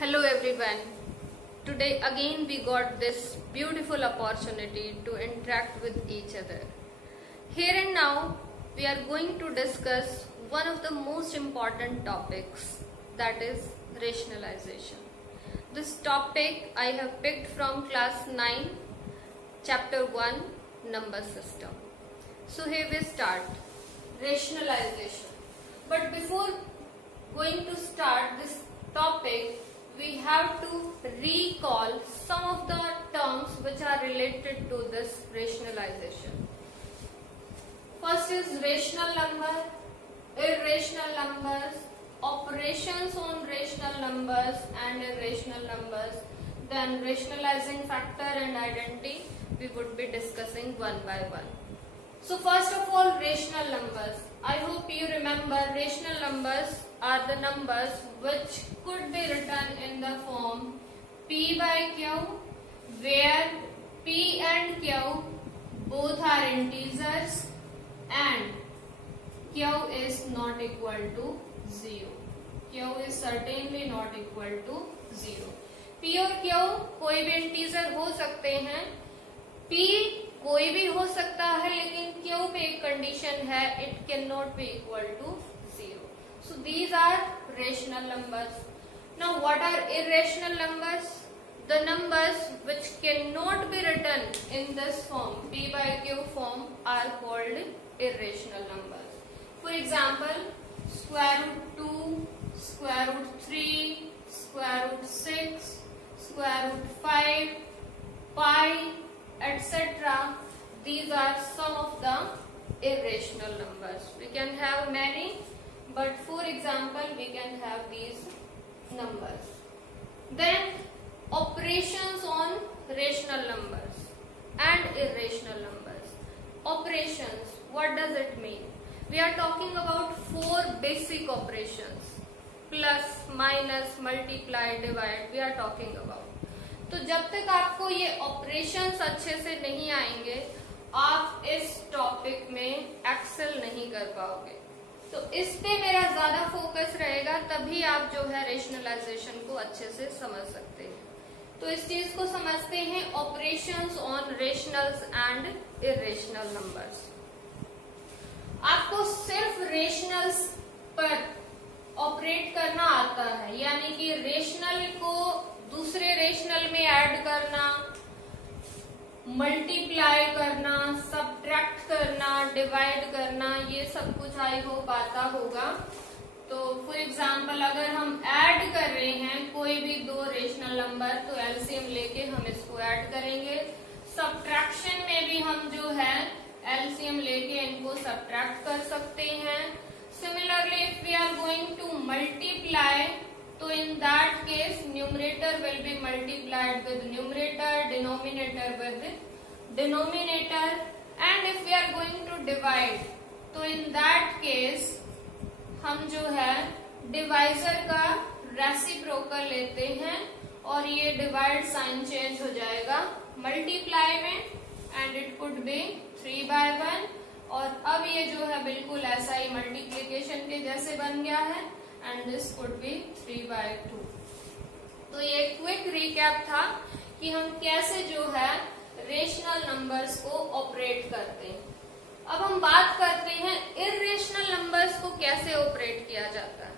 Hello everyone. Today again we got this beautiful opportunity to interact with each other. Here and now we are going to discuss one of the most important topics, that is rationalization. This topic I have picked from class 9, chapter 1, number system. So here we start, rationalization. But before going to start this topic, we have to recall some of the terms which are related to this rationalization. First is rational number, irrational numbers, operations on rational numbers and irrational numbers, then rationalizing factor and identity we would be discussing one by one. So first of all, rational numbers. I hope you remember rational numbers are the numbers which could be written in the form P by Q, where P and Q both are integers and Q is not equal to 0. Q is certainly not equal to 0. P और Q कोई भी integer हो सकते हैं, P कोई भी हो सकता है, लेकिन Q पे एक कंडीशन है, it cannot be equal to 0. So these are rational numbers. Now what are irrational numbers? The numbers which cannot be written in this form, P by Q form, are called irrational numbers. For example, square root 2, square root 3, square root 6, square root 5, pi, etc. These are some of the irrational numbers. We can have many, but for example, we can have these numbers. Then operations on rational numbers and irrational numbers. Operations, what does it mean? We are talking about 4 basic operations: plus, minus, multiply, divide. We are talking about. तो जब तक आपको ये operations अच्छे से नहीं आएंगे, आप इस टॉपिक में एक्सेल नहीं कर पाओगे. तो इस पे मेरा ज्यादा फोकस रहेगा, तभी आप जो है रेशनलाइजेशन को अच्छे से समझ सकते हैं. तो इस चीज को समझते हैं, operations on rationals and irrational numbers. आपको सिर्फ रेशनल्स पर ऑपरेट करना आता है, यानी कि रेशनल को दूसरे रेशनल में ऐड करना, मल्टीप्लाई करना, सब्ट्रैक्ट करना, डिवाइड करना, ये सब कुछ आई होप आता होगा. तो फॉर एग्जांपल अगर हम ऐड कर रहे हैं कोई भी 2 रेशनल नंबर, तो एलसीएम लेके हम इसको ऐड करेंगे. सब्ट्रैक्शन में भी हम जो है एलसीएम लेके इनको सब्ट्रैक्ट कर सकते हैं. Similarly if we are going to multiply, तो in that case numerator will be multiplied with numerator, denominator with denominator, and if we are going to divide, तो in that case हम जो है डिवाइजर का reciprocal लेते हैं और ये डिवाइड साइन चेंज हो जाएगा मल्टीप्लाई में, एंड इट कुड बी 3/1, और अब ये जो है बिल्कुल ऐसा ही मल्टीप्लीकेशन के जैसे बन गया है, and this could be 3/2. तो ये क्विक रिकैप था कि हम कैसे जो है रेशनल नंबर्स को ऑपरेट करते हैं. अब हम बात करते हैं इरेशनल नंबर्स को कैसे ऑपरेट किया जाता है.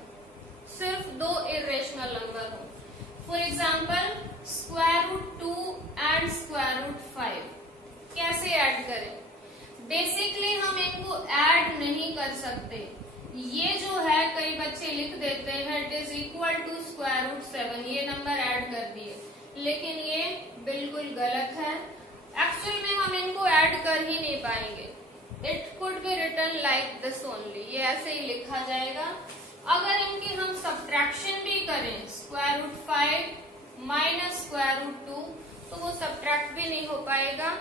सिर्फ 2 इरेशनल नंबर हो. For example square root 2 and square root 5 कैसे ऐड करें. बेसिकली हम इनको ऐड नहीं कर सकते. ये जो है कई बच्चे लिख देते हैं it is equal to square root 7, ये नंबर ऐड कर दिए, लेकिन ये बिल्कुल गलत है. एक्चुअल में हम इनको ऐड कर ही नहीं पाएंगे. It could be written like this only, ये ऐसे ही लिखा जाएगा. अगर इनकी हम सब्ट्रैक्शन भी करें, square root 5 minus square root 2, तो वो सब्ट्रैक्ट भी नहीं हो पाएगा.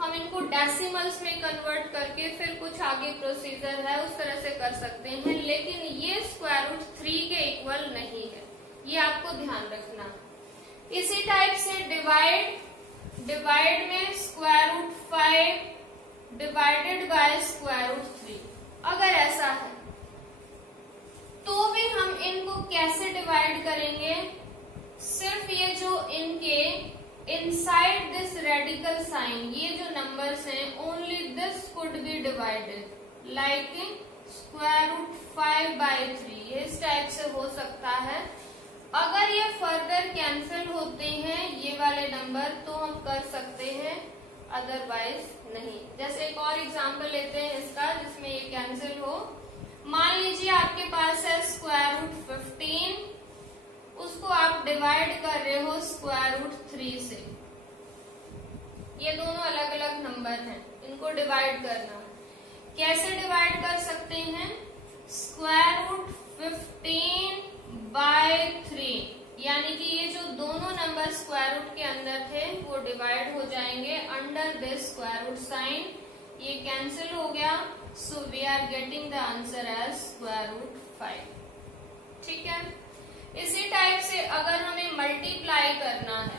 हम इनको डेसिमल्स में कन्वर्ट करके फिर कुछ आगे प्रोसीजर है उस तरह से कर सकते हैं, लेकिन ये स्क्वायर रूट 3 के इक्वल नहीं है, ये आपको ध्यान रखना. इसी टाइप से डिवाइड में square root 5 divided by square root 3, अगर ऐसा है तो भी हम इनको कैसे डिवाइड करेंगे? सिर्फ ये जो इनके इनसाइड दिस रेडिकल साइन ये जो नंबर्स हैं only this could be divided like square root 5/3 ये इस टाइप से हो सकता है। अगर ये फर्दर कैंसिल होते हैं ये वाले नंबर तो हम कर सकते हैं, अदरवाइज नहीं। जैसे एक और एग्जांपल लेते हैं इसका जिसमें ये कैंसिल हो। मान लीजिए आपके पास है स्क्वायर रूट 15, उसको आप डिवाइड कर रहे हो स्क्वायर रूट 3 से। ये दोनों अलग अलग नंबर हैं, इनको डिवाइड करना। कैसे डिवाइड कर सकते हैं? स्क्वायर रूट 15/3 यानी कि ये जो दोनों नंबर स्क्वायर रूट के अंदर थे वो डिवाइड हो जाएंगे under this square root sign. ये कैंसिल हो गया, so we are getting the answer as square root 5। ठीक है। इसी टाइप से अगर हमें मल्टीप्लाई करना है,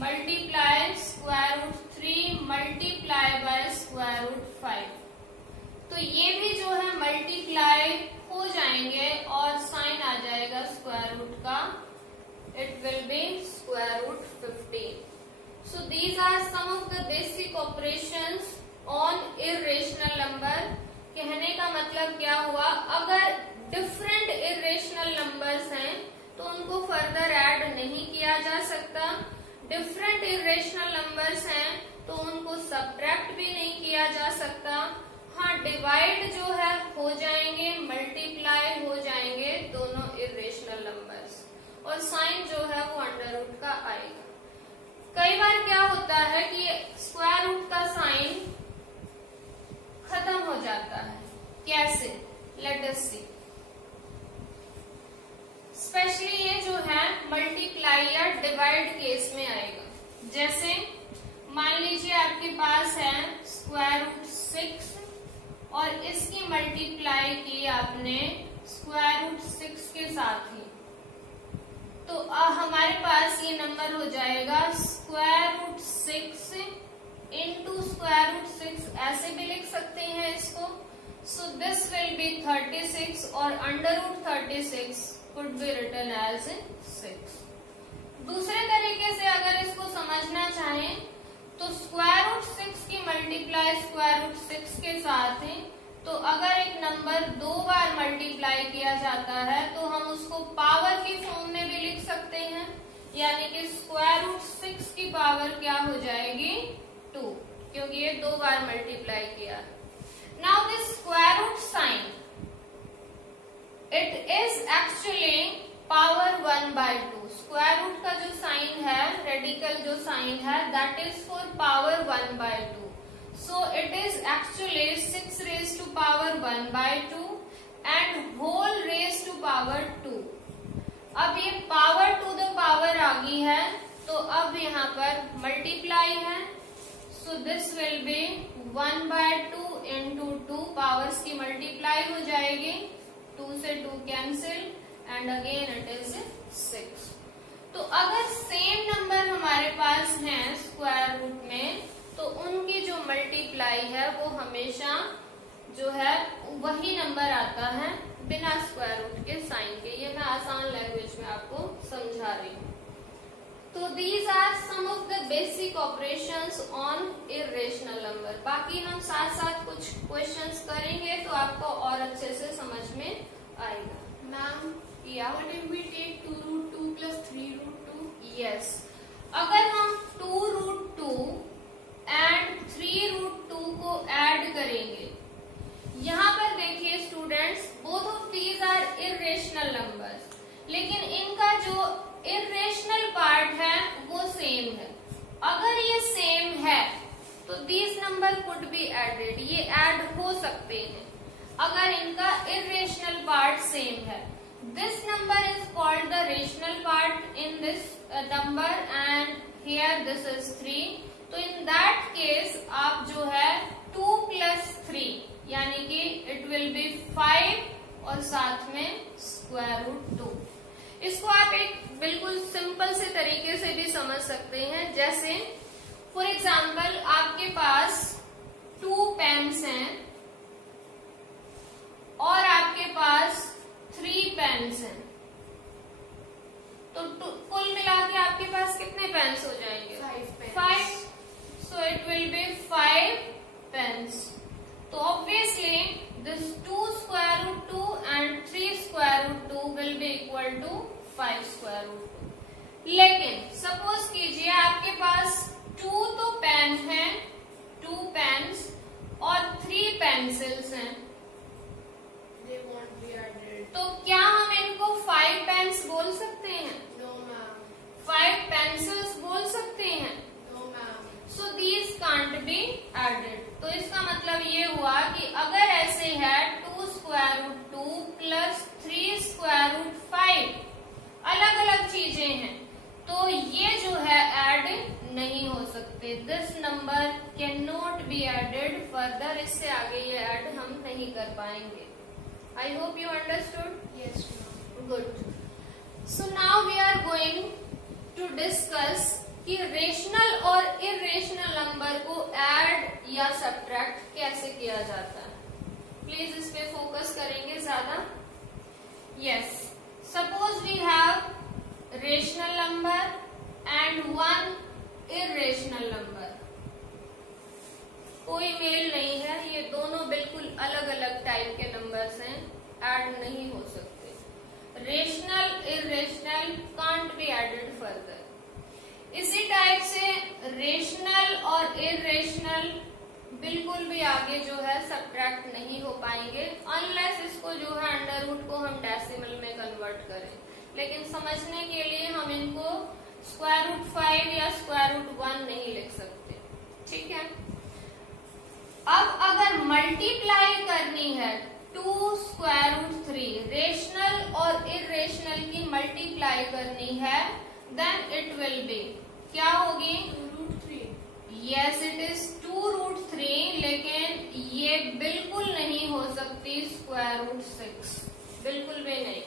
multiply square root 3 multiply by square root 5, तो ये भी जो है मल्टीप्लाई हो जाएंगे और साइन आ जाएगा स्क्वायर रूट का। It will be square root 15। So these are some of the basic operations on irrational number. कहने का मतलब क्या हुआ, अगर डिफरेंट इर्रेशनल नंबर्स हैं तो उनको फर्दर ऐड नहीं किया जा सकता। डिफरेंट इर्रेशनल नंबर्स हैं तो उनको सब्ट्रैक्ट भी नहीं किया जा सकता। हाँ, डिवाइड जो है हो जाएंगे, मल्टीप्लाई हो जाएंगे दोनों इर्रेशनल नंबर्स, और साइन जो है वो अंडर रूट का आएगा। कई बार क्या होता है कि स्क्वायर रूट का साइन खत्म हो जाता है। कैसे? लेट अस सी। स्पेशली ये जो है मल्टीप्लाई या डिवाइड केस में आएगा। जैसे मान लीजिए आपके पास है स्क्वायर रूट 6 और इसकी मल्टीप्लाई की आपने स्क्वायर रूट 6 के साथ ही, तो हमारे पास ये नंबर हो जाएगा square root 6 into square root 6, ऐसे भी लिख सकते हैं इसको। सो दिस विल बी 36 और under root 36 could be written as 6। दूसरे तरीके से अगर इसको समझना चाहें तो स्क्वायर रूट 6 की मल्टीप्लाई स्क्वायर रूट 6 के साथ है, तो अगर एक नंबर 2 बार मल्टीप्लाई किया जाता है तो हम उसको पावर की फॉर्म में भी लिख सकते हैं, यानी कि स्क्वायर रूट 6 की पावर क्या हो जाएगी 2, क्योंकि ये 2 बार मल्टीप्लाई किया है। Now this square root sign it is actually power 1/2। Square root का जो साइन है, रेडिकल जो साइन है, that is for power 1/2। So it is actually 6 raise to power 1/2 and whole raise to power 2। अब ये power to the power आ गई है, तो अब यहाँ पर मल्टीप्लाई है। So this will be 1/2 into 2, powers की मल्टीप्लाई हो जाएगी, 2 से 2 cancel and again it is 6। तो अगर सेम नंबर हमारे पास हैं स्क्वायर रूट में, तो उनकी जो मल्टीप्लाई है वो हमेशा जो है वही नंबर आता है बिना स्क्वायर रूट के साइन के। ये मैं आसान लैंग्वेज में आपको समझा रही हूँ। तो these are some of the basic operations on irrational number. बाकी हम साथ साथ कुछ क्वेश्चंस करेंगे तो आपको और अच्छे से समझ में आएगा। Ma'am, what if we take 2 root 2 plus 3 root 2? Yes. अगर हम 2 root 2 and 3 root 2 को ऐड करेंगे, यहाँ पर देखिए students, both of these are irrational numbers, लेकिन इनका जो irrational पार्ट है वो सेम है। अगर ये सेम है तो these number could be added, ये ऐड हो सकते हैं अगर इनका irrational part सेम है। This number is called the rational part in this number and here this is 3. तो in that case आप जो है 2 plus 3 यानी कि it will be 5 और साथ में square root 2। इसको आप एक बिल्कुल सिंपल से तरीके से भी समझ सकते हैं। जैसे फॉर एग्जाम्पल आपके पास 2 पेन्स हैं और आपके पास 3 पेन्स हैं, तो कुल मिला के आपके टू 5 स्क्वायर रूट 2। लेकिन सपोज कीजिए आपके पास 2 तो पेन है, 2 पेन्स और 3 पेंसिल्स हैं, They won't be added. तो क्या हम इनको 5 पेन्स बोल सकते हैं? No, ma'am. 5 पेंसिल्स बोल सकते हैं? No, ma'am. So these can't be added. तो इसका मतलब ये हुआ कि अगर ऐसे है 2 square root 2 plus 3 square root 5 अलग अलग चीजें हैं, तो ये जो है ऐड नहीं हो सकते। This number can not be added further. इससे आगे ये ऐड हम नहीं कर पाएंगे। I hope you understood. Yes, ma'am. Good. So now we are going to discuss कि रेशनल और इरेशनल नंबर को ऐड या सब्ट्रैक्ट कैसे किया जाता है। प्लीज इस पे फोकस करेंगे ज्यादा। Yes, suppose we have rational number and 1 irrational number. कोई मेल नहीं है, ये दोनों बिल्कुल अलग अलग टाइप के नंबर्स हैं, ऐड नहीं हो सकते। Rational irrational can't be added further. इसी टाइप से रेशनल और इरेशनल बिल्कुल भी आगे जो है सब्ट्रैक्ट नहीं हो पाएंगे, अनलेस इसको जो है अंडर रूट को हम डेसिमल में कन्वर्ट करें। लेकिन समझने के लिए हम इनको स्क्वायर रूट 5 या स्क्वायर रूट 1 नहीं लिख सकते। ठीक है। अब अगर मल्टीप्लाई करनी है 2 स्क्वायर रूट 3, रेशनल और इरेशनल की मल्टीप्लाई करनी है, देन इट विल बी क्या होगी? Root 3. Yes, it is 2 root 3, लेकिन ये बिल्कुल नहीं हो सकती स्क्वायर रूट 6, बिल्कुल भी नहीं।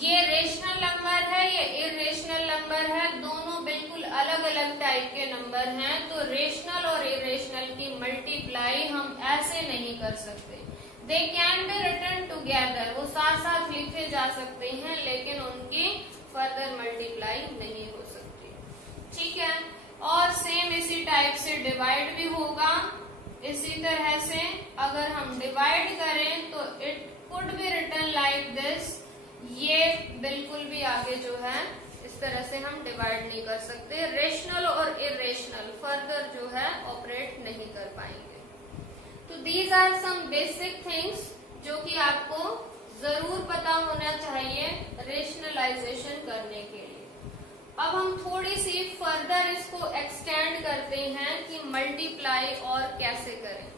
ये रेशनल नंबर है, ये इरेशनल नंबर है, दोनों बिल्कुल अलग अलग टाइप के नंबर हैं। तो रेशनल और इरेशनल की मल्टीप्लाई हम ऐसे नहीं कर सकते। They can be written together, वो साथ साथ लिखे जा सकते हैं, लेकिन उनकी फर्दर मल्टीप्लाई नहीं हो सकती। ठीक है। और सेम इसी टाइप से डिवाइड भी होगा। इसी तरह से अगर हम डिवाइड करें तो it could be written like this. ये बिल्कुल भी आगे जो है इस तरह से हम डिवाइड नहीं कर सकते। रेशनल और इरेशनल फर्दर जो है ऑपरेट नहीं कर पाएंगे। तो these are some basic things जो कि आपको जरूर पता होना चाहिए रेशनलाइजेशन करने के लिए। अब हम थोड़ी सी फर्दर इसको एक्सटेंड करते हैं कि मल्टीप्लाई और कैसे करें।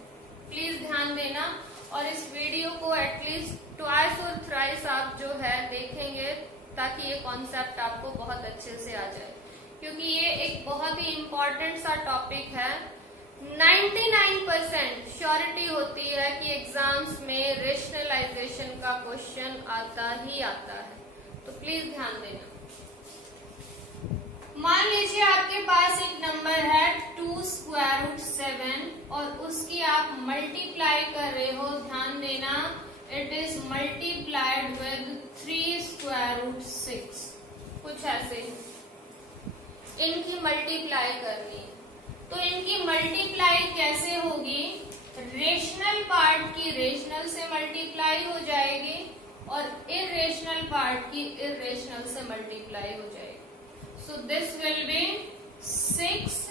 प्लीज ध्यान देना और इस वीडियो को एटलीस्ट ट्वाइस और थ्राइस आप जो है देखेंगे, ताकि ये कॉन्सेप्ट आपको बहुत अच्छे से आ जाए, क्योंकि ये एक बहुत ही इम्पोर्टेंट सा टॉपिक है। 99% श्योरिटी होती है कि एग्जाम्स में रेशनलाइजेशन का क्वेश्चन आता ही आता है। तो प्लीज ध्यान देना। मान लीजिए आपके पास एक नंबर है 2 स्क्वायर रूट 7 और उसकी आप मल्टीप्लाई कर रहे हो, ध्यान देना, it is multiplied with 3 square root 6, कुछ ऐसे इनकी मल्टीप्लाई करनी है। तो इनकी मल्टीप्लाई कैसे होगी? रेशनल पार्ट की रेशनल से मल्टीप्लाई हो जाएगी और इरेशनल पार्ट की इरेशनल से मल्टीप्लाई हो जाएगी। सो दिस विल बी 6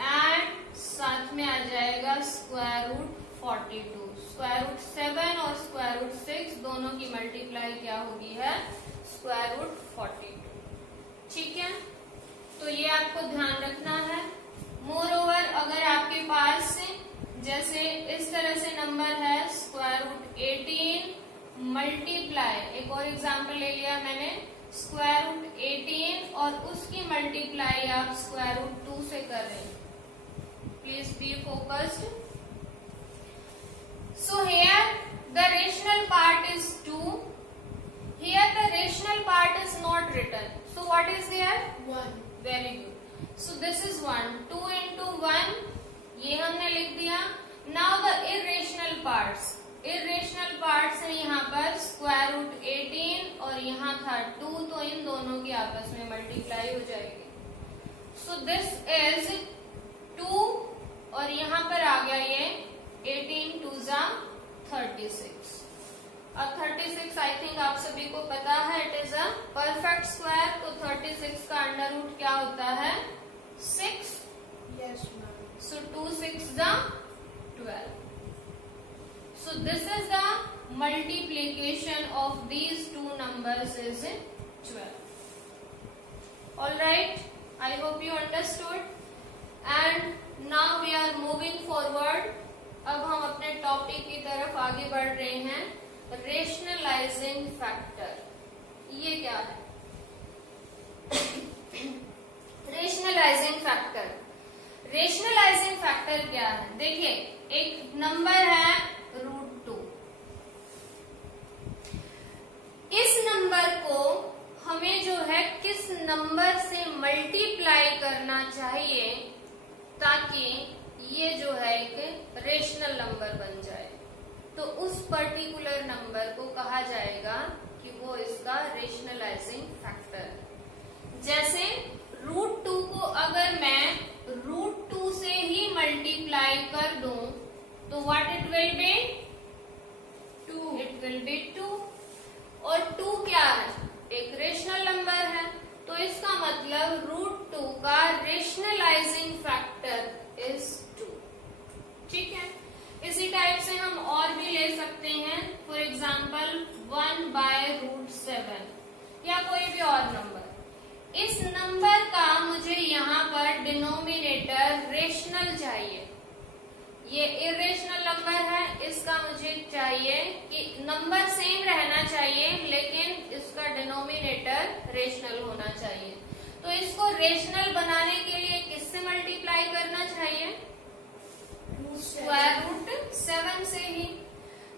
एंड साथ में आ जाएगा स्क्वायर रूट 42। स्क्वायर रूट 7 और स्क्वायर रूट 6 दोनों की मल्टीप्लाई क्या होगी है स्क्वायर रूट 42। ठीक है। तो ये आपको ध्यान रखना है। मोर ओवर अगर आपके पास जैसे इस तरह से नंबर है स्क्वायर रूट 18 मल्टीप्लाई, एक और एग्जांपल ले लिया मैंने, स्क्वायर रूट 18 और उसकी मल्टीप्लाई आप स्क्वायर रूट 2 से कर रहे हैं। Please be focused. So here the rational part is 2, here the rational part is not written, so what is there? 1. Very good. So this is 1, 2 into 1 ये हमने लिख दिया। Now the irrational parts, irrational parts है यहाँ पर square root 18 और यहाँ था 2, तो इन दोनों की आपस में मल्टीप्लाई हो जाएगी। सो दिस इज 2 और यहाँ पर आ गया ये 18 2 जा 36। अब 36 आई थिंक आप सभी को पता है, इट इज अ स्क्वायर, तो 36 का अंडर रूट क्या होता है 6. Yes, ma'am. So 2 6 the 12. So this is the multiplication of these two numbers is 12. Alright, I hope you understood. And now we are moving forward. अब हम अपने topic की तरफ आगे बढ़ रहे हैं. रेशनलाइजिंग फैक्टर, ये क्या है? Rationalising factor. रेशनलाइजिंग फैक्टर क्या है? देखिए, एक नंबर है √2. इस नंबर को हमें जो है किस नंबर से मल्टीप्लाई करना चाहिए ताकि ये जो है एक रेशनल नंबर बन जाए, तो उस पर्टिकुलर नंबर को कहा जाएगा कि वो इसका रेशनलाइजिंग फैक्टर है. जैसे √2 को अगर मैं √2 से ही मल्टीप्लाई कर दूं तो what it will be 2. It will be 2. और 2 क्या है? एक रेशनल नंबर है, तो इसका मतलब √2 का रेशनलाइजिंग फैक्टर इज 2. ठीक है. इसी टाइप से हम और भी ले सकते हैं. फॉर एग्जाम्पल 1/√7 या कोई भी और नंबर. इस नंबर का मुझे यहाँ पर डिनोमिनेटर रेशनल चाहिए. ये इरेशनल नंबर है, इसका मुझे चाहिए कि नंबर सेम रहना चाहिए लेकिन इसका डिनोमिनेटर रेशनल होना चाहिए. तो इसको रेशनल बनाने के लिए किससे मल्टीप्लाई करना चाहिए? √7 से ही.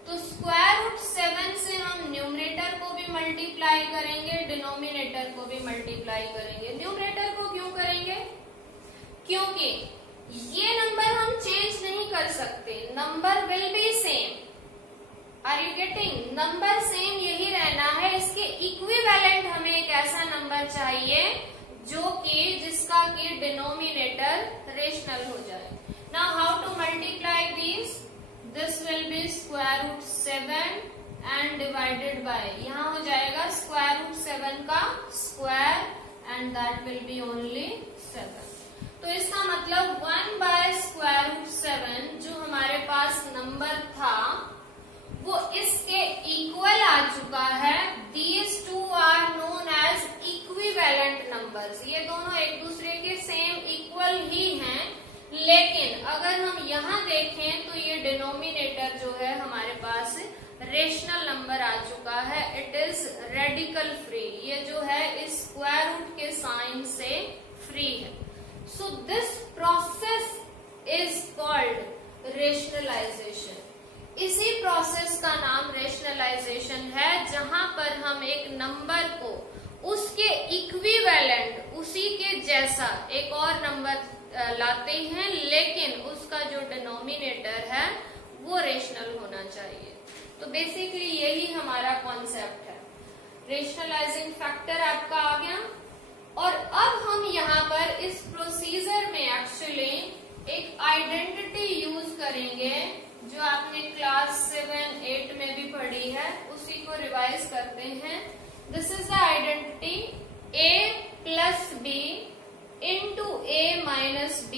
तो √7 से हम न्यूमरेटर को भी मल्टीप्लाई करेंगे, डिनोमिनेटर को भी मल्टीप्लाई करेंगे. न्यूमरेटर को क्यों करेंगे? क्योंकि ये नंबर हम चेंज नहीं कर सकते. Number will be same. Are you getting? Number same यही रहना है. इसके इक्विवेलेंट हमें एक ऐसा नंबर चाहिए जो कि जिसका की डिनोमिनेटर रेशनल हो जाए. Now how to multiply these? This will be √7 and divided by, यहाँ हो जाएगा √7 का square and that will be only 7. तो इसका मतलब 1/√7 जो हमारे पास नंबर था वो इसके इक्वल आ चुका है. These two are known as equivalent numbers. ये दोनों एक दूसरे के सेम इक्वल ही हैं, लेकिन अगर हम यहाँ देखें तो ये डिनोमिनेटर जो है हमारे पास रेशनल नंबर आ चुका है. It is radical free. ये जो है इस स्क्वायर रूट के साइन से फ्री है. So this process is called rationalisation. इसी प्रोसेस का नाम रेशनलाइजेशन है, जहां पर हम एक नंबर को उसके इक्विवेलेंट, उसी के जैसा एक और नंबर लाते हैं, लेकिन उसका जो डिनोमिनेटर है वो रेशनल होना चाहिए. तो बेसिकली यही हमारा कॉन्सेप्ट है. रेशनलाइजिंग फैक्टर आपका आ गया. और अब हम यहाँ पर इस प्रोसीजर में एक्चुअली एक आइडेंटिटी यूज करेंगे जो आपने क्लास 7, 8 में भी पढ़ी है. उसी को रिवाइज करते हैं. This is the identity a + b into a minus b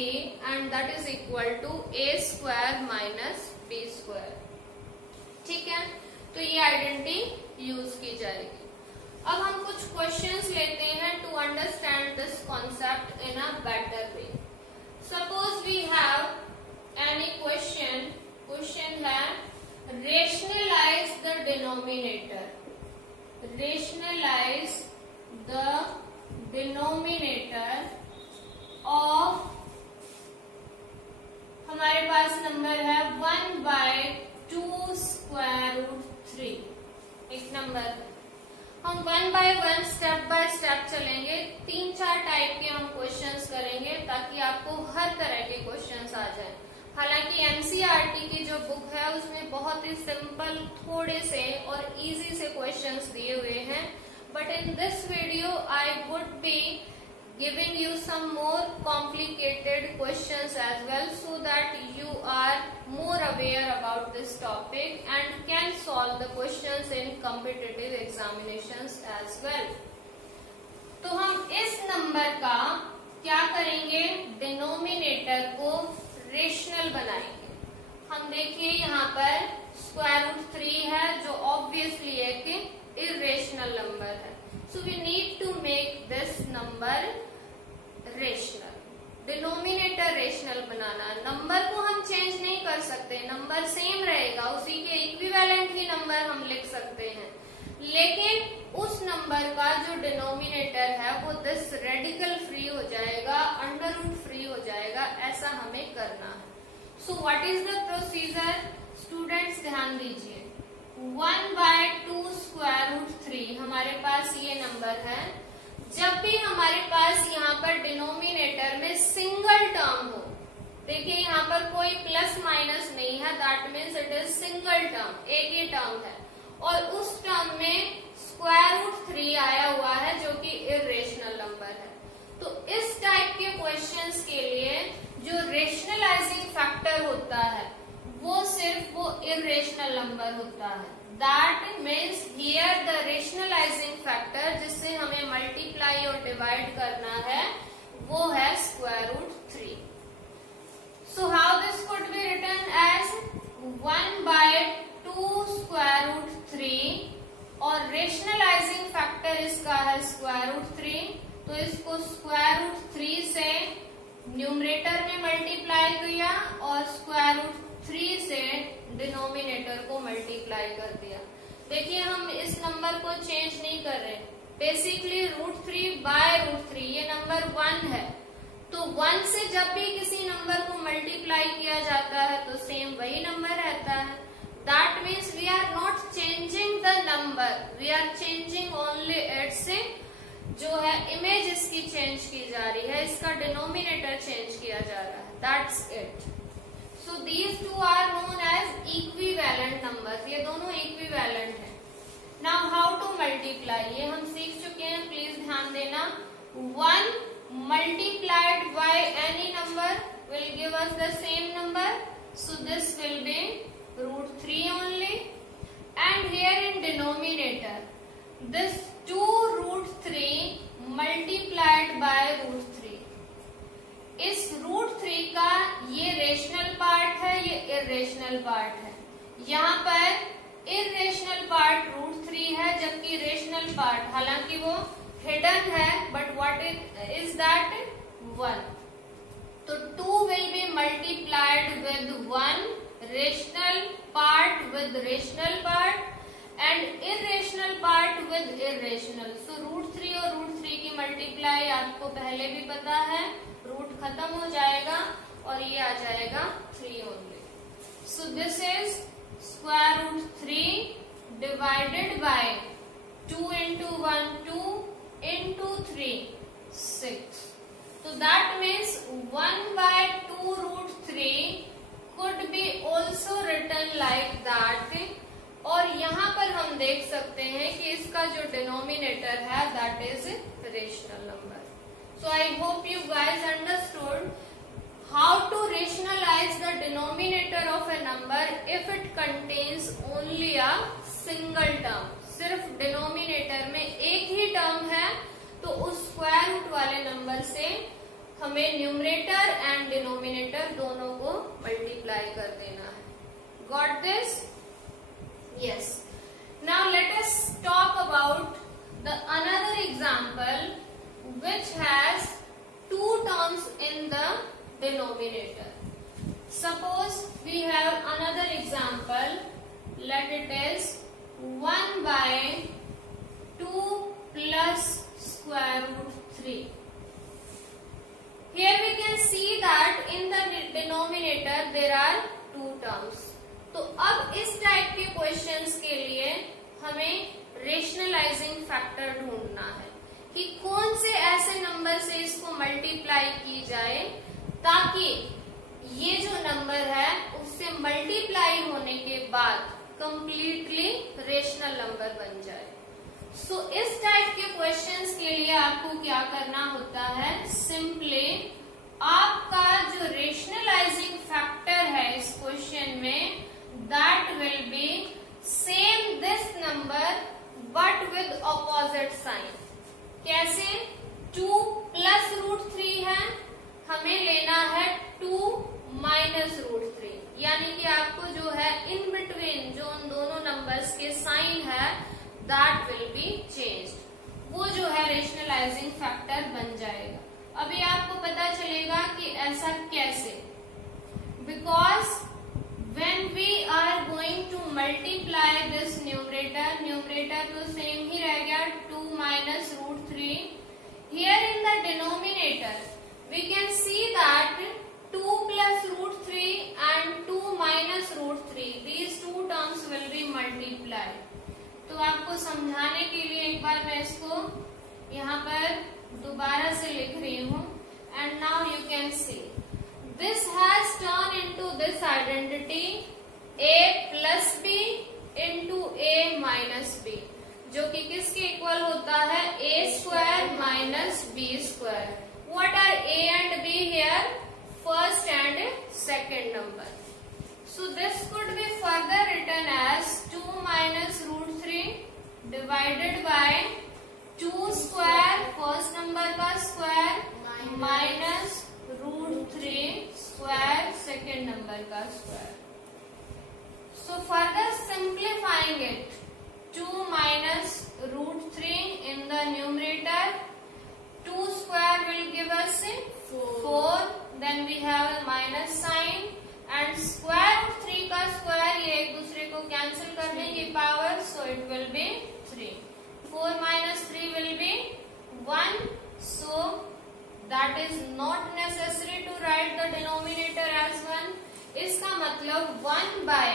and that is equal to a² minus b². ठीक है. तो ये आइडेंटिटी यूज की जाएगी. अब हम कुछ क्वेश्चंस लेते हैं to understand this concept in a better way. Suppose we have any question. Question है rationalise the denominator. Rationalise the denominator of, हमारे पास नंबर है 1/2√3. एक नंबर हम 1/1 स्टेप बाय स्टेप चलेंगे. 3-4 टाइप के हम क्वेश्चंस करेंगे ताकि आपको हर तरह के क्वेश्चंस आ जाए. हालांकि एनसीईआरटी की जो बुक है उसमें बहुत ही सिंपल, थोड़े से और इजी से क्वेश्चंस दिए हुए हैं. But in this video I would be giving you some more complicated questions as well, so that you are more aware about this topic and can solve the questions in competitive examinations as well. Number का क्या करेंगे, denominator को rational बनाएंगे। हम देखिए यहाँ पर square root 3 है जो ऑब्वियसली एक इरेशनल नंबर है। So we need to make this number rational, denominator rational बनाना। नंबर को हम चेंज नहीं कर सकते, नंबर सेम रहेगा, उसी के इक्विवेलेंट ही नंबर हम लिख सकते हैं, लेकिन उस नंबर का जो डिनोमिनेटर है वो दिस रेडिकल फ्री हो जाएगा, अंडर रूट फ्री हो जाएगा, ऐसा हमें करना है। सो what is the procedure, students ध्यान दीजिए। 1/2 स्क्वायर रूट 3 हमारे पास ये नंबर है। जब भी हमारे पास यहाँ पर डिनोमिनेटर में सिंगल टर्म हो, देखिए यहाँ पर कोई प्लस माइनस नहीं है, that means it is single term, एक ही टर्म है, और उस टर्म में स्क्वायर रूट 3 आया हुआ है जो कि इरेशनल नंबर है। तो इस टाइप के क्वेश्चंस के लिए जो रेशनलाइजिंग फैक्टर होता है वो सिर्फ वो इरेशनल नंबर होता है। That means here the rationalising factor जिससे हमें मल्टीप्लाई और डिवाइड करना है वो है square root 3। So how this could be written as 1/2 square root 3 और रेशनलाइजिंग फैक्टर इसका है स्क्वायर रूट 3, तो इसको स्क्वायर रूट 3 से न्यूमरेटर में मल्टीप्लाई किया और स्क्वायर रूट 3 से डिनोमिनेटर को मल्टीप्लाई कर दिया। देखिए हम इस नंबर को चेंज नहीं कर रहे, बेसिकली रूट 3 बाय रूट 3, ये नंबर 1 है, तो 1 से जब भी किसी नंबर को मल्टीप्लाई किया जाता है तो सेम वही नंबर रहता है। That means we are not changing the number, we are changing only its जो है इमेज इसकी चेंज की जा रही है, इसका डिनोमिनेटर चेंज किया जा रहा है, that's it. So these two are known as equivalent number, ये दोनों इक्विवेलेंट है। नाउ हाउ टू मल्टीप्लाई, ये हम सीख चुके हैं, प्लीज ध्यान देना। 1 multiplied by any number will give us the same number, so this will be root 3 only, and here in denominator this 2 root 3 multiplied by root 3, इस root 3 का ये रेशनल पार्ट है, ये इरेशनल पार्ट है। यहाँ पर इरेशनल पार्ट root 3 है जबकि रेशनल पार्ट, हालांकि वो हिडन है, बट व्हाट इज दैट 1, तो 2 will be multiplied with 1 rational part with rational part and irrational part with irrational. So root 3 और रूट 3 की मल्टीप्लाई आपको पहले भी पता है, रूट खत्म हो जाएगा और ये आ जाएगा 3 only. So this is square root 3 divided by 2 into 1 2 into 3 6, so that means 1/2 root 3 could be also written like that, और यहाँ पर हम देख सकते हैं कि इसका जो डिनोमिनेटर है that is rational number. So I hope you guys understood how to rationalize the denominator of a number if it contains only a single term. सिर्फ डिनोमिनेटर में एक ही टर्म है तो उस स्क्वायर रूट वाले नंबर से हमें न्यूमरेटर एंड डिनोमिनेटर दोनों को मल्टीप्लाई कर देना है। Got this? Yes. Now let us talk about the another example which has 2 terms in the denominator. Suppose we have another example, let it is 1/2 plus square root 3. Here we can see that in the denominator there are 2 terms. तो अब इस type के questions के लिए हमें rationalising factor ढूंढना है कि कौन से ऐसे नंबर से इसको मल्टीप्लाई की जाए ताकि ये जो नंबर है उससे मल्टीप्लाई होने के बाद कंप्लीटली रेशनल नंबर बन जाए। सो इस टाइप के क्वेश्चंस के लिए आपको क्या करना होता है, सिंपली आपका जो रेशनलाइजिंग फैक्टर है इस क्वेश्चन में that will be same this number but with opposite sign. कैसे? 2 प्लस रूट 3 है, हमें लेना है 2 माइनस रूट 3, यानी कि आपको जो है इन बिटवीन जो उन दोनों नंबर्स के साइन है दैट विल बी चेंज्ड, वो जो है रेशनलाइजिंग फैक्टर बन जाएगा। अभी आपको पता चलेगा कि ऐसा कैसे, because when we are going to multiply this numerator, numerator तो सेम ही रह गया 2 minus root 3, here in the denominator we can see that 2 plus root 3 and 2 minus root 3, these two terms will be multiplied। तो आपको समझाने के लिए एक बार मैं इसको यहाँ पर दोबारा से लिख रही हूँ, and now you can see this has turned into this identity a plus b into a minus b, जो कि किसके इक्वल होता है a square minus b square। What are a and b here? First and second number. So this could be further written as 2 minus root 3 divided by 2 square first number का square minus root 3 square second number का square। So further simplifying it, 2 minus root 3 in the numerator, 2 square will give us 4, then we have a minus sign and square of 3 का square ये एक दूसरे को cancel कर देंगे power, so it will be 3, 4 minus 3 will be 1, so that is not necessary to write the denominator as 1। इसका मतलब 1 by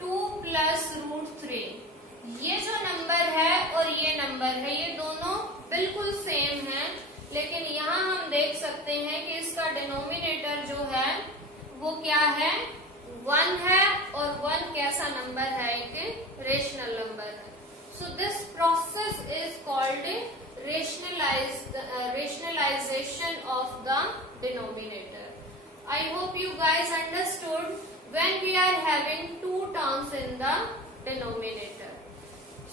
2 plus root 3, ये जो नंबर है और ये नंबर है ये दोनों बिल्कुल सेम है, लेकिन यहाँ हम देख सकते हैं कि इसका डिनोमिनेटर जो है वो क्या है 1 है, और 1 कैसा नंबर है, एक रेशनल नंबर है। So this process is called rationalization of the denominator। I hope you guys understood when we are having two terms in the denominator।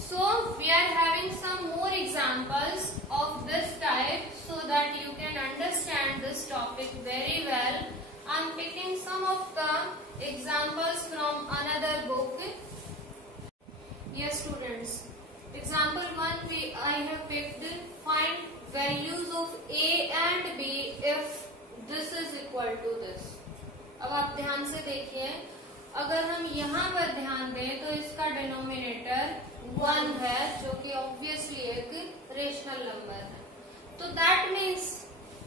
So we are having some more examples of this type so that you can understand this topic very well। I am picking some of the examples from another book। Yes students, example 1 I have picked, find values of a and b if this is equal to this। अब आप ध्यान से देखिए, अगर हम यहाँ पर ध्यान दें तो इसका डिनोमिनेटर 1 है, जो कि ऑब्वियसली एक रेशनल नंबर है। तो दैट मीन्स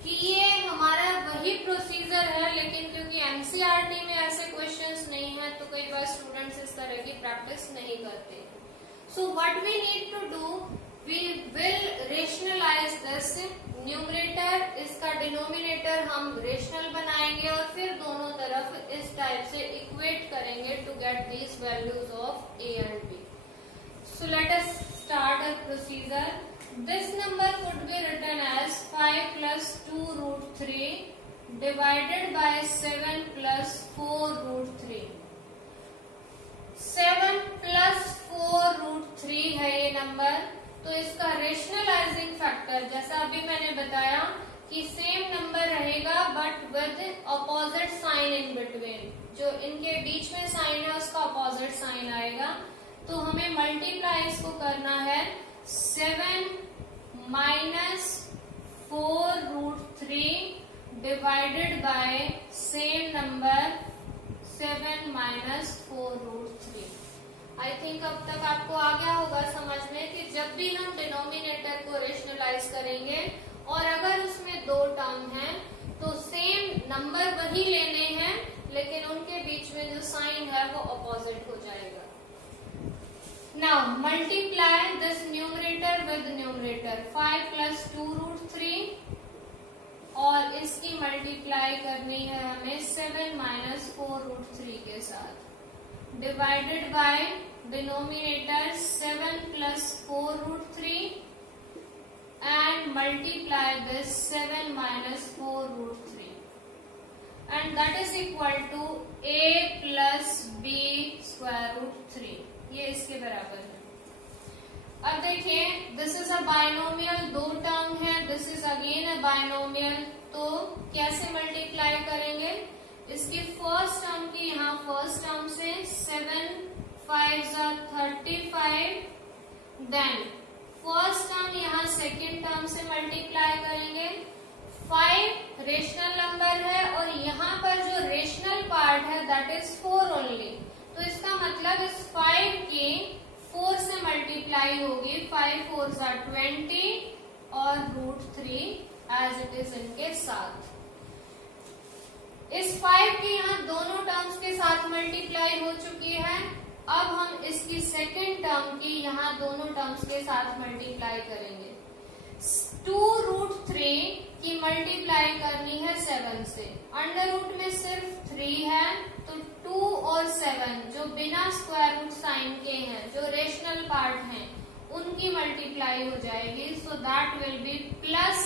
कि ये हमारा वही प्रोसीजर है, लेकिन क्योंकि एनसीईआरटी में ऐसे क्वेश्चंस नहीं है तो कई बार स्टूडेंट्स इस तरह की प्रैक्टिस नहीं करते। So what we need to do, we will rationalise this numerator, इसका डिनोमिनेटर हम रेशनल बनाएंगे और फिर दोनों तरफ इस टाइप से इक्वेट करेंगे to get these values of a and b. So let us start a procedure। This number could be written as 5 plus 2 root 3 divided by 7 plus 4 root 3। 7 plus 4 root 3 है ये नंबर, तो इसका rationalising factor जैसा अभी मैंने बताया कि same number रहेगा but with opposite sign in between, जो इनके बीच में साइन है उसका अपोजिट साइन आएगा। तो हमें मल्टीप्लाई इसको करना है 7 minus 4 root 3 divided by same number 7 minus 4 root 3। I think अब तक आपको आ गया होगा समझ में कि जब भी हम डिनोमिनेटर को रेशनलाइज करेंगे और अगर उसमें दो टर्म हैं तो सेम नंबर वही लेने हैं, लेकिन उनके बीच में जो साइन है वो अपोजिट हो जाएगा। Now multiply this numerator with numerator, 5 plus 2 root 3 और इसकी मल्टीप्लाई करनी है हमें 7 minus 4 root 3 के साथ, divided by denominator 7 plus 4 root 3 and multiply this 7 minus 4 root 3 and that is equal to a plus b square root 3। ये इसके बराबर है। अब देखिए, दिस इज अ बाइनोमियल, दो टर्म है, दिस अगेन है बायनोमियल, तो कैसे मल्टीप्लाई करेंगे? इसकी फर्स्ट टर्म की यहाँ फर्स्ट टर्म से 7 5 35, देन फर्स्ट टर्म यहाँ सेकेंड टर्म से मल्टीप्लाई करेंगे। 5 रेशनल नंबर है और यहाँ पर जो रेशनल पार्ट है दैट इज 4 ओनली, तो इसका मतलब इस 5 की 4 से मल्टीप्लाई होगी। 5 4 20 और √3 एज इट इज इनके साथ। इस 5 की यहाँ दोनों टर्म्स के साथ मल्टीप्लाई हो चुकी है। अब हम इसकी सेकेंड टर्म की यहाँ दोनों टर्म्स के साथ मल्टीप्लाई करेंगे। 2√3 की मल्टीप्लाई करनी है 7 से। अंडर रूट में सिर्फ 3 है, तो 2 और 7 जो बिना स्क्वायर रूट साइन के हैं, जो रेशनल पार्ट हैं, उनकी मल्टीप्लाई हो जाएगी। So that will B plus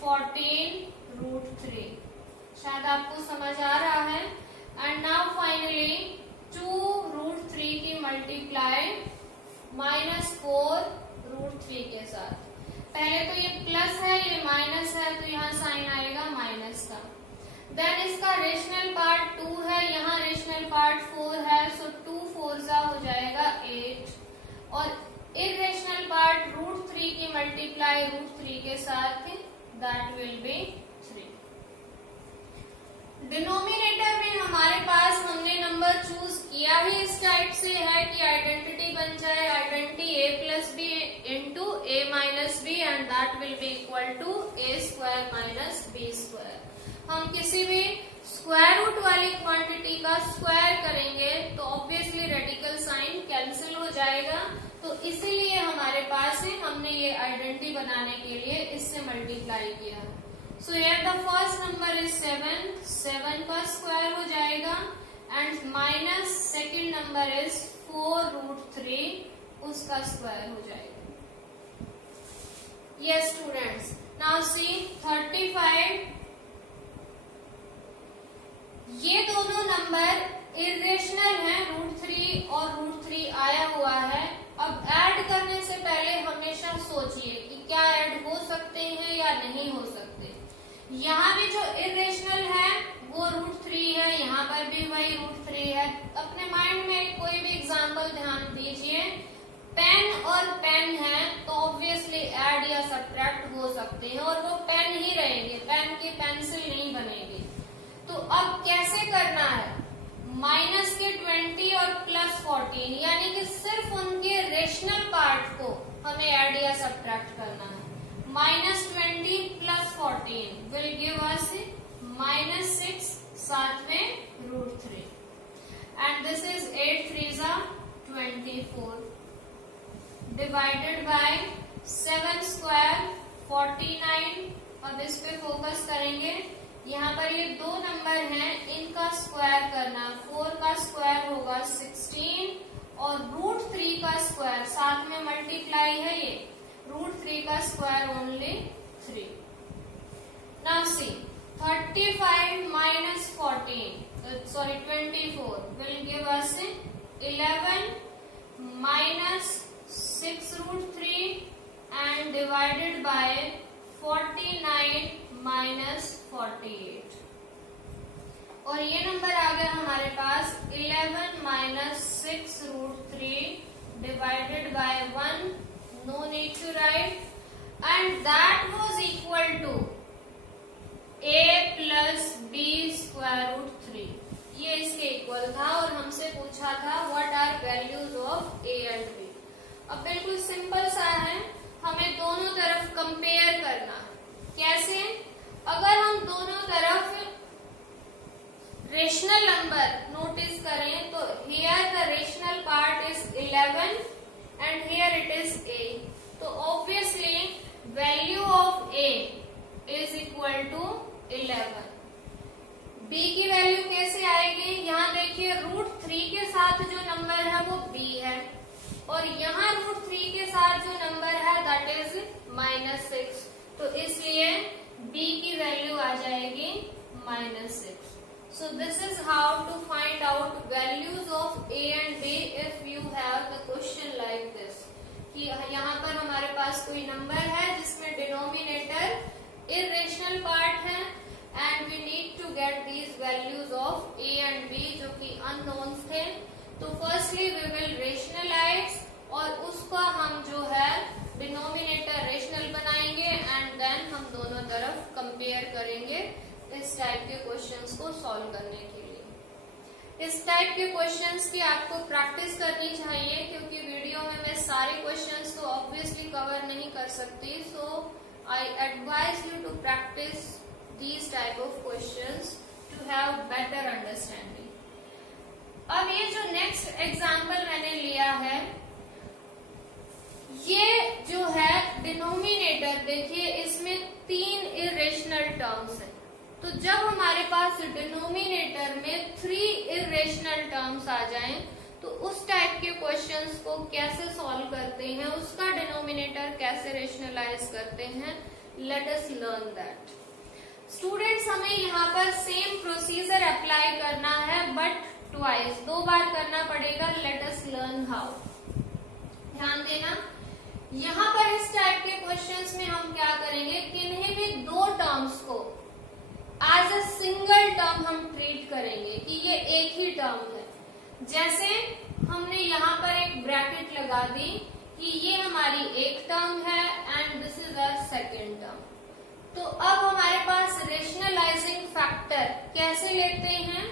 14√3। शायद आपको समझ आ रहा है। एंड नाउ फाइनली 2√3 की मल्टीप्लाई -4√3 के साथ। पहले तो ये प्लस है, ये माइनस है, तो यहाँ साइन आएगा माइनस का। देन इसका रेशनल पार्ट 2 है, यहाँ रेशनल पार्ट 4 है, सो 2 4 हो जाएगा 8, और इरेशनल पार्ट √3 की मल्टीप्लाई √3 के साथ, दैट विल बी 3। डिनोमिनेटर में हमारे पास हमने नंबर चूज किया ही इस टाइप से है कि आइडेंटिटी बन जाए, identity a plus b into a minus b, and that will be equal to a square minus b square. हम किसी भी स्क्वायर रूट वाली क्वांटिटी का स्क्वायर करेंगे तो ऑब्वियसली रेडिकल साइन कैंसिल हो जाएगा, तो इसीलिए हमारे पास है, हमने ये आइडेंटिटी बनाने के लिए इससे मल्टीप्लाई किया। सो here the first number is 7 का स्क्वायर हो जाएगा, and minus second number is 4√3, उसका स्क्वायर हो जाएगा। यस स्टूडेंट्स, नाउ सी 35, ये दोनों नंबर इरेशनल हैं, √3 और √3 आया हुआ है। अब ऐड करने से पहले हमेशा सोचिए कि क्या ऐड हो सकते हैं या नहीं हो सकते। यहाँ भी जो इरेशनल है वो √3 है, यहाँ पर भी वही √3 है। अपने माइंड में कोई भी एग्जाम्पल ध्यान दीजिए। पेन और पेन है तो ऑब्वियसली ऐड या सब्ट्रैक्ट हो सकते हैं, और वो पेन ही रहेंगे, पेन की पेंसिल नहीं बनेगी। तो अब कैसे करना है? माइनस के 20 और प्लस 14, यानी कि सिर्फ उनके रेशनल पार्ट को हमें ऐड या सब्ट्रैक्ट करना है। -20 प्लस 14 विल गिव अस -6, साथ में √3, and this is 8 3 24 divided by 7 square 49। अब इस पे फोकस करेंगे। यहाँ पर ये दो नंबर हैं, इनका स्क्वायर करना। 4 का स्क्वायर होगा 16, और √3 का स्क्वायर साथ में मल्टीप्लाई है, ये √3 का square only 3। Now see 35 minus 24 will give us 11 minus 6√3 and divided by 49 minus 48। और ये नंबर आ गया हमारे पास 11 minus 6√3 divided by 1, no need to write, and that was equal to a plus b square root 3। ये इसके equal था और हमसे पूछा था what are values of a and b। अब बिल्कुल सिंपल सा है, हमें दोनों तरफ कंपेयर करना है। कैसे? अगर हम दोनों तरफ रेशनल नंबर नोटिस करें तो here the rational part is 11 and here it is a, तो obviously value of a is equal to 11। b की वैल्यू कैसे आएगी? यहाँ देखिए √3 के साथ जो नंबर है वो b है, और यहाँ √3 के साथ जो नंबर है दैट इज -6, तो इसलिए b की वैल्यू आ जाएगी -6। So this is how to find out values of a and b if you have the question like this, कि यहाँ पर हमारे पास कोई नंबर है जिसमें डिनोमिनेटर irrational पार्ट है and we need to get these values of a and b जो कि अननोन्स थे। तो फर्स्टली वी विल रेशनलाइज और उसका हम जो है डिनोमिनेटर रेशनल बनाएंगे एंड देन हम दोनों तरफ कंपेयर करेंगे इस टाइप के क्वेश्चंस को सॉल्व करने के लिए। इस टाइप के क्वेश्चंस की आपको प्रैक्टिस करनी चाहिए क्योंकि वीडियो में मैं सारे क्वेश्चंस तो ऑब्वियसली कवर नहीं कर सकती, so I advise you to practise these type of questions to have better understanding. अब ये जो नेक्स्ट एग्जाम्पल मैंने लिया है, ये जो है डिनोमिनेटर, देखिए इसमें 3 इरेशनल टर्म्स हैं। तो जब हमारे पास डिनोमिनेटर में 3 इरेशनल टर्म्स आ जाएं, तो उस टाइप के क्वेश्चंस को कैसे सॉल्व करते हैं, उसका डिनोमिनेटर कैसे रेशनलाइज करते हैं, let us learn that. Students, हमें यहाँ पर सेम प्रोसीजर अप्लाई करना है बट ट्वाइस, 2 बार करना पड़ेगा। Let us learn how. ध्यान देना, यहाँ पर इस टाइप के क्वेश्चंस में हम क्या करेंगे, किन्हीं भी 2 टर्म्स को एज अ सिंगल टर्म हम ट्रीट करेंगे कि ये एक ही टर्म है। जैसे हमने यहाँ पर एक ब्रैकेट लगा दी कि ये हमारी एक टर्म है and this is a second term. तो अब हमारे पास रेशनलाइजिंग फैक्टर कैसे लेते हैं,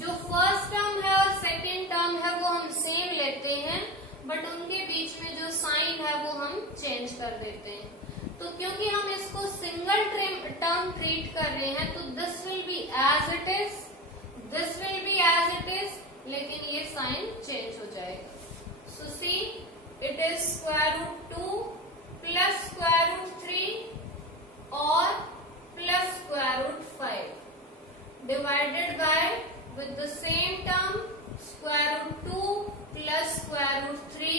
जो फर्स्ट टर्म है और सेकेंड टर्म है वो हम सेम लेते हैं बट उनके बीच में जो साइन है वो हम चेंज कर देते हैं। तो क्योंकि हम इसको सिंगल टर्म ट्रीट कर रहे हैं तो this will be as it is, this will be as it is, लेकिन ये साइन चेंज हो जाएगा। So see, it is √2 plus √3 और plus √5 divided by with the same term √2 plus √3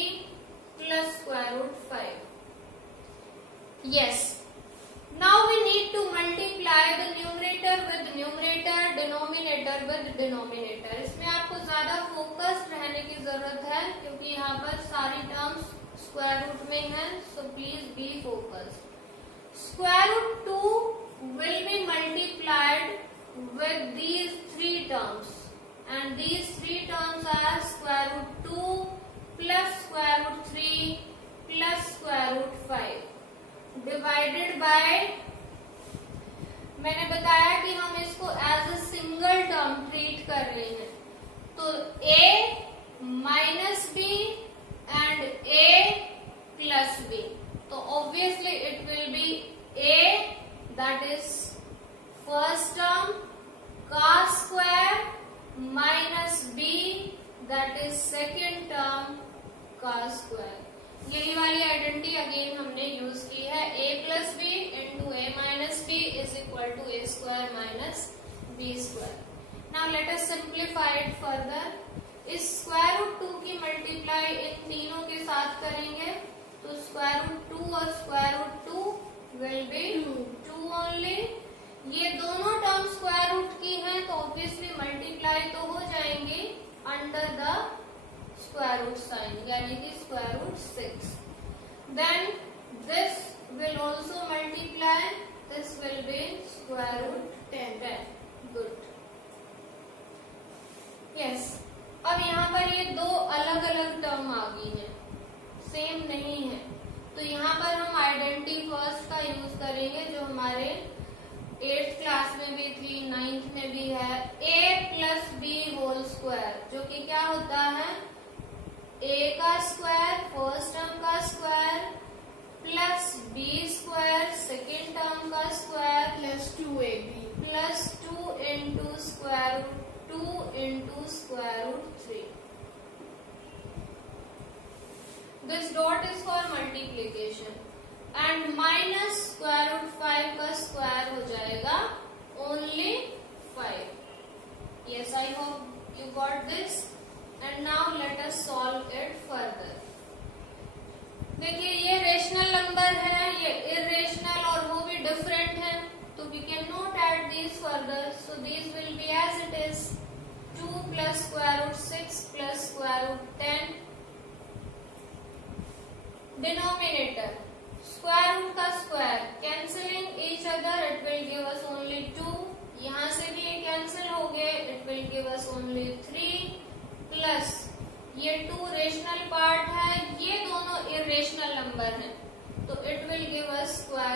plus √5. Yes. Now we need to multiply the numerator with numerator, denominator with denominator. इसमें आपको ज्यादा focused रहने की जरूरत है क्योंकि यहाँ पर सारी टर्म्स स्क्वायर रूट में हैं, so please be focused. √2 will be multiplied with these 3 terms and these 3 terms are √2 plus √3 plus √5 divided by, मैंने बताया कि हम इसको as a single term treat कर रहे हैं, तो a minus b and a plus b, तो obviously it will be a that is first term का square minus b that is second term का स्क्वायर। यही वाली आइडेंटिटी अगेन हमने यूज की है, a plus b into a minus b is equal to a square minus b square. Now let us simplify it further. इस √2 की multiply in तीनों के साथ करेंगे तो √2 और √2 विल बी 2 ओनली। ये दोनों टर्म स्क्वायर रूट की हैं तो ऑब्वियसली मल्टीप्लाई तो हो जाएंगे under the square root sign, यानी कि √6। Then this will also multiply, this will be √10। Good, yes. अब यहाँ पर ये 2 अलग अलग टर्म आ गई हैं, सेम नहीं है, तो यहाँ पर हम आइडेंटिटी फर्स्ट का यूज करेंगे जो हमारे 8th क्लास में भी थी, 9th में भी है, a plus b whole square, जो कि क्या होता है a का स्क्वायर फर्स्ट टर्म का square plus b square second term का square plus 2ab plus 2 into √2 into √3। This dot is for multiplication and minus √5 का स्क्वायर हो जाएगा only 5। Yes, I hope you got this and now let us solve it further. देखिए ये rational number है, ये irrational और वो भी डिफरेंट है, तो we can not add these further, so these will be as it is 2 plus √6 plus √10। Denominator square root का square cancelling each other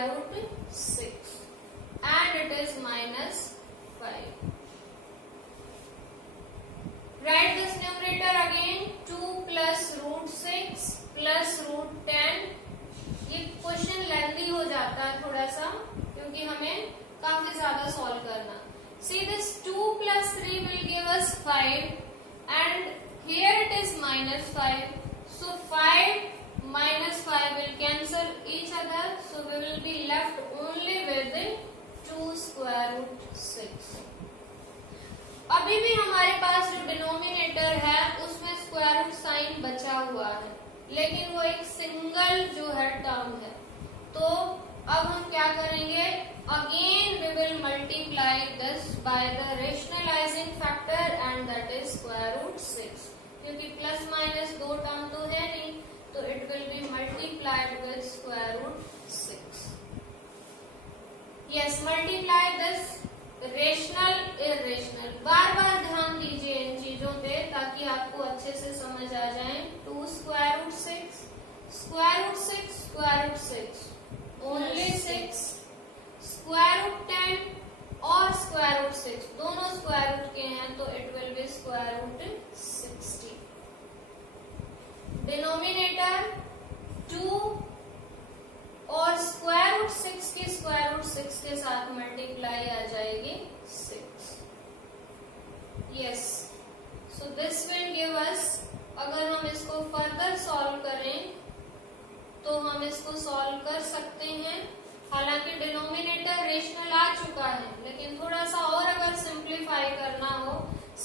square root 6 and it is minus 5. Write this numerator again, 2 plus root 6 plus root 10. ये question lengthy हो जाता है थोड़ा सा क्योंकि हमें काफी ज्यादा सॉल्व करना. See this 2 plus 3 will give us 5 and here it is minus 5. So 5 minus 5 will cancel each other. So we will be left only with the 2 square root 6. अभी भी हमारे पास जो डिनोमिनेटर है उसमें स्क्वायर रूट साइन बचा हुआ है लेकिन वो एक सिंगल जो है टर्म है. तो अब हम क्या करेंगे, again we will multiply this by the rationalising factor and that is square root 6. क्योंकि प्लस माइनस दो टर्म तो है नहीं तो it will be multiplied with square root 6. Yes, multiply this rational irrational. बार बार ध्यान दीजिए इन चीजों पे ताकि आपको अच्छे से समझ आ जाए. 2 square root 6 square root 6 square root 6 ओनली 6 स्क्वायर रूट 10 और स्क्वायर रूट 6 दोनों स्क्वायर रूट के हैं तो it will be square root 60. Denominator 2 और स्क्वायर रूट 6 की स्क्वायर रूट 6 के साथ मल्टीप्लाई आ जाएगी 6. Yes, so this will give us, अगर हम इसको फर्दर सॉल्व करें तो हम इसको सॉल्व कर सकते हैं. हालांकि डिनोमिनेटर रेशनल आ चुका है लेकिन थोड़ा सा और अगर सिंप्लीफाई करना हो,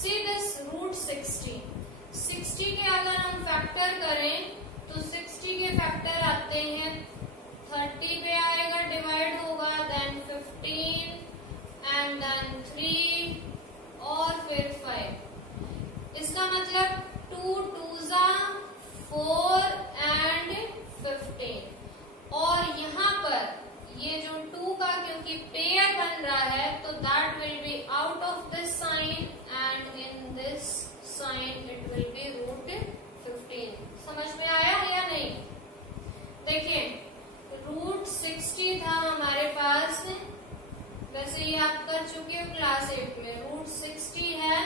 सी दिस रूट 60 के अगर हम फैक्टर करें तो 60 के फैक्टर आते हैं 30 पे आएगा, डिवाइड होगा, देन 15 एंड देन 3 और फिर 5. इसका मतलब 2 2s 4 एंड 15. और यहाँ पर ये जो 2 का क्योंकि पेयर बन रहा है तो that will be out of this sign and in this sign it will be root 15. समझ में आया या नहीं? देखिए रूट 60 था हमारे पास, वैसे ये आप कर चुके हो क्लास 8 में. रूट 60 है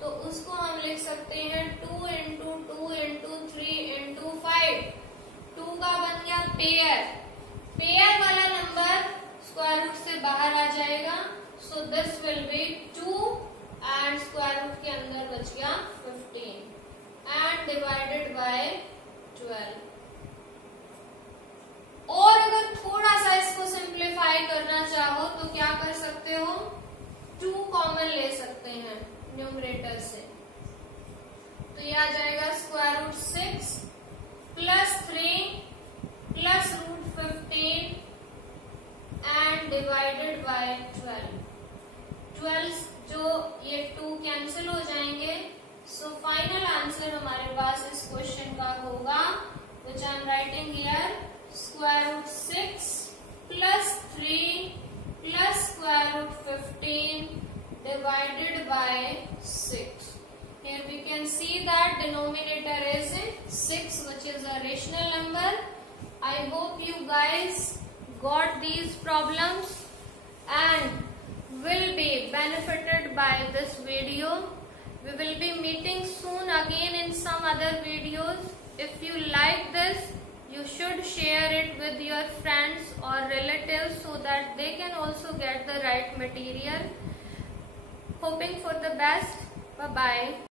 तो उसको हम लिख सकते हैं 2 इंटू 2 इंटू 3 इंटू 5. 2 का बन गया पेयर. पेयर वाला नंबर स्क्वायर रूट से बाहर आ जाएगा. So this will be 2 and square root के अंदर बच गया 15 एंड डिवाइडेड बाय 12. और अगर थोड़ा सा इसको सिंप्लीफाई करना चाहो तो क्या कर सकते हो, 2 कॉमन ले सकते हैं न्यूमरेटर से. तो ये आ जाएगा square root 6 plus 3 plus root 15 and divided by 12. जो ये 2 कैंसिल हो जाएंगे. सो फाइनल आंसर हमारे पास इस क्वेश्चन का होगा which I am writing here, square root 6 plus 3 plus square root 15 divided by 6. Here we can see that denominator is 6 which is a rational number. I hope you guys got these problems and will be benefited by this video. We will be meeting soon again in some other videos. If you like this, you should share it with your friends or relatives so that they can also get the right material. Hoping for the best. Bye bye.